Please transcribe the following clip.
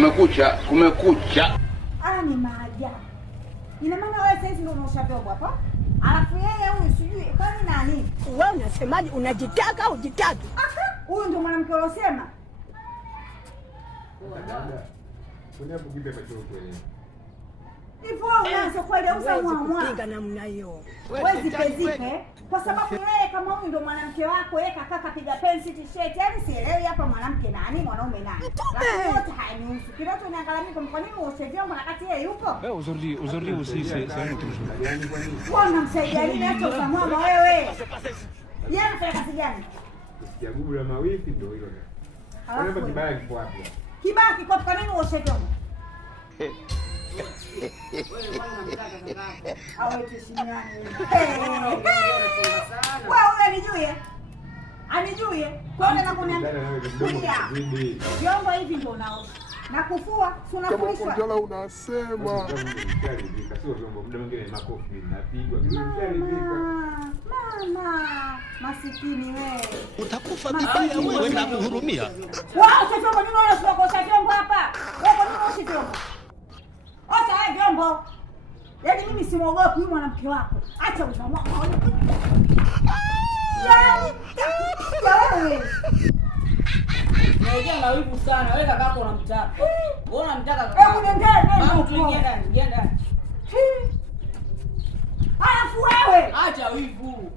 Kumekucha. Ni maajabu. Ina maana wewe sasa ndio unaosha vyombo hapa? Alafu yeye huyu sijui kwani nani? Wewe unasemaje, unajitaka au jitaki? Huyu ndio mwanamke ulosema. Kuna hapo kipi ambacho kweli? Hivyo unaanza kueleza mwa pinga namna hiyo. Wewe zipe kwa sababu yeye kama huyu ndio mwanamke wako, yeye kaka kapiga pensi t-shirt. Yaani sielewi hapa mwanamke nani, mwanaume nani. Lakini wote hainihusu. Kidogo niangalia mimi kwa nini uoshe vyombo na kati yeye yupo? Aujourd'hui aussi c'est un autre jour. Wewe unamsaidia nini hata usamama wewe? Yeye anafanya kazi gani? Sijagubu la mawiki ndio hilo. Wanaomba kibaya kipo wapi? Kibaya kiko kwa nini uoshe vyombo? Wewe anijue kwenda na kuniambia vyombo hivi ndio unaosha na kufua, si unafundishwa kama unasema sio vyombo, muda mwingine makofi napigwa. Mama masikini wewe, Utakufa vibaya wewe na kuhurumia. Wao sasa kwa nini unasema kwa vyombo hapa? Wewe kwa nini unaosha vyombo? Acha hayo vyombo. Yaani mimi simuogopi huyu mwanamke wako. Acha utamwa. Yaani wewe. Naija na wivu sana. Wewe kaka yako unamtaka. Wewe unamtaka kaka. Hebu niende. Tuingie ndani. Alafu wewe. Acha wivu.